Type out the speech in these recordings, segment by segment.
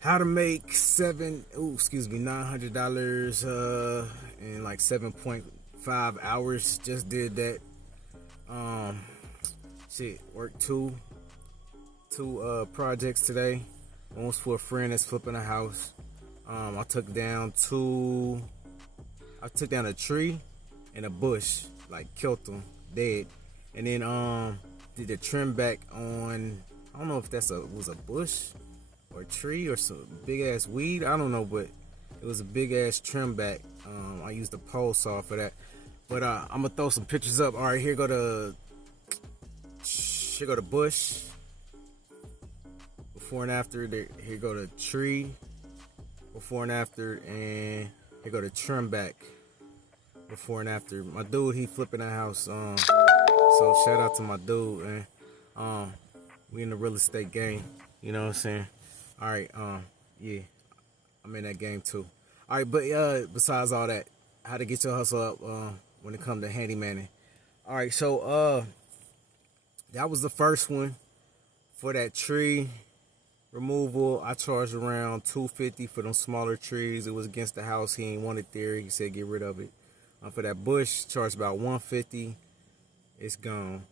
How to make $900 in like 7.5 hours. Just did that. Um, worked two projects today. One was for a friend that's flipping a house. I took down a tree and a bush, like killed them dead, and then did the trim back on. I don't know if was a bush or a tree or some big ass weed. I don't know, but it was a big ass trim back. I used a pole saw for that. But I'm gonna throw some pictures up. All right, here go the bush before and after. Here go the tree before and after, and here go the trim back before and after. My dude, he flipping a house. So shout out to my dude, and we in the real estate game. You know what I'm saying? All right, yeah, I'm in that game too. All right, but besides all that, how to get your hustle up when it comes to handymaning. All right, so that was the first one for that tree removal. I charged around $250 for them smaller trees. It was against the house. He ain't want it there. He said get rid of it. For that bush, charged about $150. It's gone.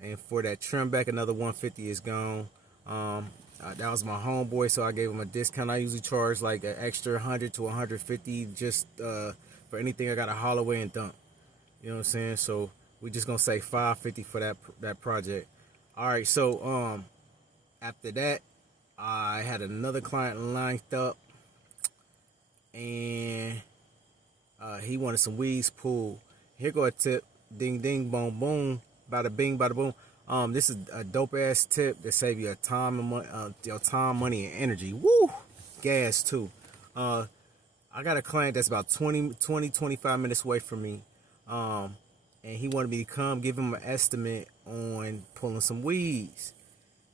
And for that trim back, another $150 is gone. That was my homeboy, so I gave him a discount. I usually charge like an extra $100 to $150 just for anything I got to haul away and dump. You know what I'm saying? So we just gonna say $550 for that project. All right. So after that, I had another client lined up, and he wanted some weeds pulled. Here go a tip. Ding ding boom boom. Bada bing bada boom. This is a dope ass tip that save you your time, money, and energy. Woo! Gas too. I got a client that's about 25 minutes away from me. And he wanted me to come give him an estimate on pulling some weeds.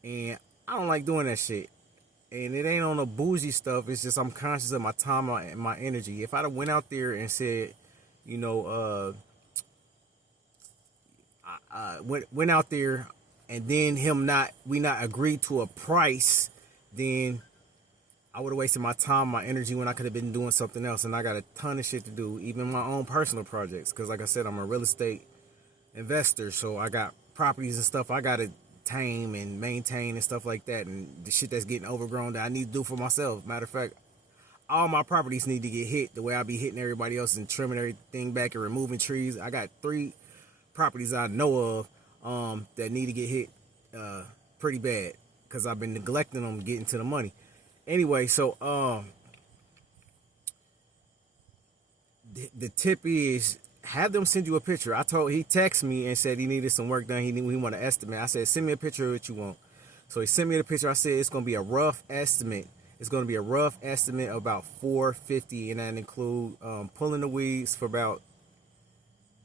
And I don't like doing that shit. And it ain't on no bougie stuff. It's just I'm conscious of my time and my energy. If I'd have went out there and said, you know, went out there and then we not agreed to a price, then I would have wasted my time, my energy when I could have been doing something else. And I got a ton of shit to do, even my own personal projects. Because like I said, I'm a real estate investor. So I got properties and stuff I got to tame and maintain and stuff like that. And the shit that's getting overgrown that I need to do for myself. Matter of fact, all my properties need to get hit the way I be hitting everybody else and trimming everything back and removing trees. I got 3 properties I know of that need to get hit pretty bad because I've been neglecting them getting to the money. Anyway, so the tip is have them send you a picture. He texted me and said he needed some work done. He wanted an estimate. I said send me a picture of what you want. So he sent me the picture. I said it's gonna be a rough estimate. It's gonna be a rough estimate of about $450, and that include pulling the weeds for about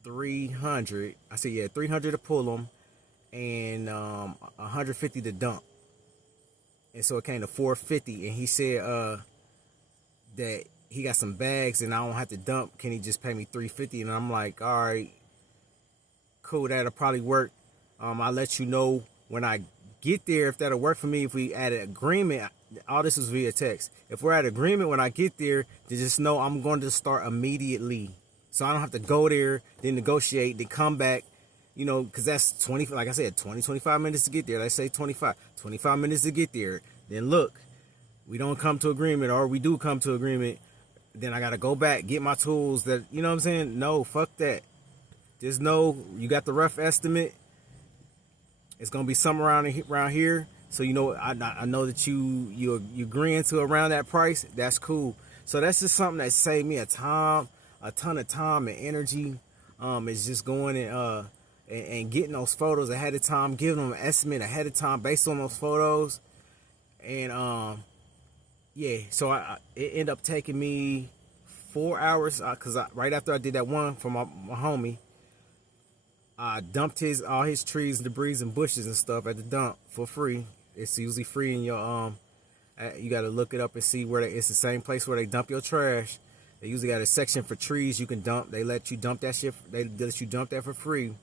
$300. I said yeah, $300 to pull them, and $150 to dump. And so it came to $450, and he said that he got some bags and I don't have to dump. Can he just pay me $350? And I'm like, all right, cool, that'll probably work. I'll let you know when I get there if that'll work for me. If we at an agreement, all this is via text. If we're at agreement when I get there, to just know I'm going to start immediately. So I don't have to go there, then negotiate, then come back, you know, because that's 25 minutes to get there. Let's say 25 minutes to get there. Then look, we don't come to agreement, or we do come to agreement. Then I got to go back, get my tools that, you know what I'm saying? No, fuck that. Just know you got the rough estimate. It's going to be somewhere around here. So, you know, I know that you agreeing to around that price. That's cool. So that's just something that saved me a ton of time and energy. It's just going and getting those photos ahead of time, giving them an estimate ahead of time based on those photos. And yeah, so it ended up taking me 4 hours because right after I did that one for my homie, I dumped all his trees, debris, and bushes and stuff at the dump for free. It's usually free in your you got to look it up and see where it's the same place where they dump your trash. They usually got a section for trees you can dump. They let you dump that shit. They let you dump that for free.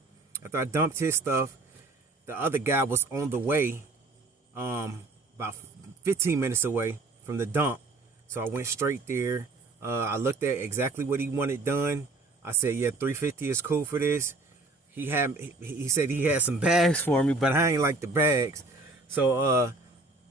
After I dumped his stuff, the other guy was on the way, about 15 minutes away from the dump. So I went straight there. I looked at exactly what he wanted done. I said, yeah, 350 is cool for this. He said he had some bags for me, but I ain't like the bags. So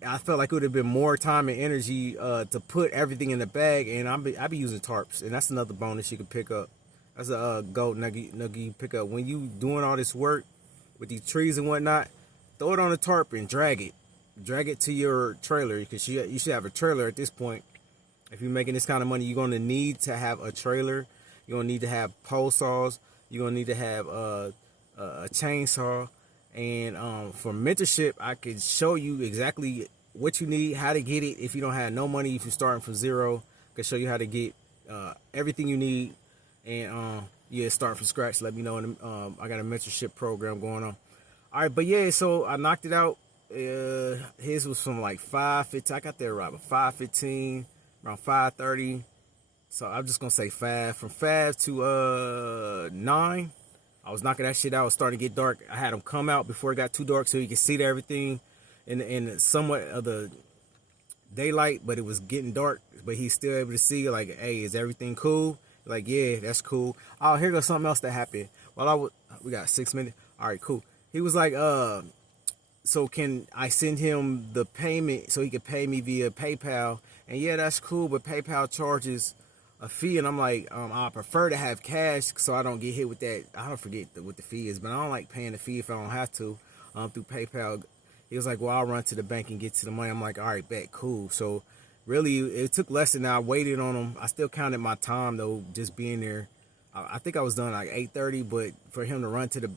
I felt like it would have been more time and energy to put everything in the bag, and I be using tarps, and that's another bonus you can pick up. That's a gold nugget you pick up when you doing all this work with these trees and whatnot. Throw it on a tarp and drag it to your trailer, because you should have a trailer at this point. If you're making this kind of money, you're going to need to have a trailer. You're going to need to have pole saws. You're going to need to have a chainsaw. And for mentorship, I could show you exactly what you need, how to get it. If you don't have no money, if you're starting from zero, I can show you how to get everything you need. And yeah, start from scratch. Let me know. I got a mentorship program going on. All right, but yeah, so I knocked it out. His was from like 5:15. I got there around 5:15, around 5:30. So I'm just gonna say 5. From 5 to 9, I was knocking that shit out. It was starting to get dark. I had him come out before it got too dark so you could see everything in somewhat of the daylight, but it was getting dark. But he's still able to see, like, hey, is everything cool? Like, yeah, that's cool. Oh, here goes something else that happened. We got 6 minutes. All right, cool. He was like, so can I send him the payment so he could pay me via PayPal? And yeah, that's cool, but PayPal charges a fee. And I'm like, I prefer to have cash so I don't get hit with that. I don't forget what the fee is, but I don't like paying the fee if I don't have to through PayPal. He was like, well, I'll run to the bank and get to the money. I'm like, all right, bet, cool. So really, it took less than that. I waited on him. I still counted my time, though, just being there. I think I was done like 8:30, but for him to run to the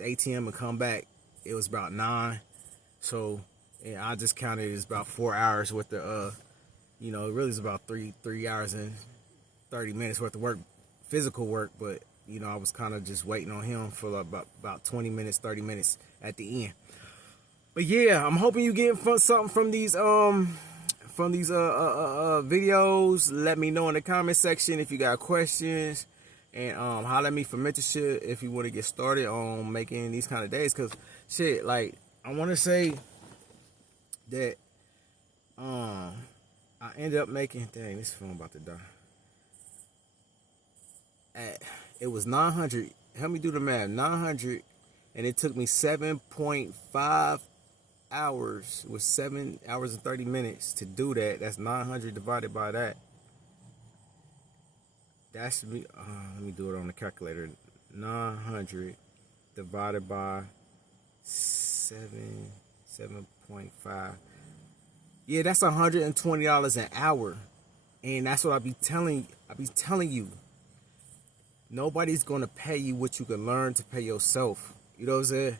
ATM and come back, it was about 9. So yeah, I just counted it as about 4 hours worth of, it really is about 3 hours and 30 minutes worth of work, physical work. But, I was kind of just waiting on him for about 20 minutes, 30 minutes at the end. But yeah, I'm hoping you getting something from these videos. Let me know in the comment section if you got questions, and holler at me for mentorship if you want to get started on making these kind of days. Cause shit, like, I want to say that I ended up making, dang, this phone about to die. It was 900. Help me do the math. 900, and it took me 7.5 hours, with 7 hours and 30 minutes to do that. That's 900 divided by that. That should be, let me do it on the calculator. 900 divided by 7.5. Yeah, that's $120 an hour. And that's what I be telling you. Nobody's gonna pay you what you can learn to pay yourself. You know what I'm saying?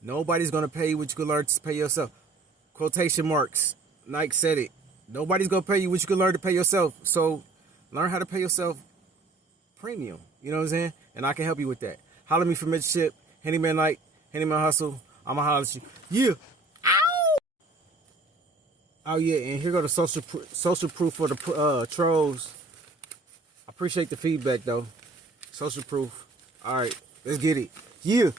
Nobody's gonna pay you what you can learn to pay yourself. Quotation marks. Nike said it. Nobody's gonna pay you what you can learn to pay yourself. So learn how to pay yourself premium. You know what I'm saying? And I can help you with that. Holler at me for mentorship. Handyman Nike, Handyman Hustle. I'ma holler at you. Yeah. Ow! Oh yeah, and here go the social proof for the trolls. I appreciate the feedback though. Social proof. All right, let's get it. Yeah.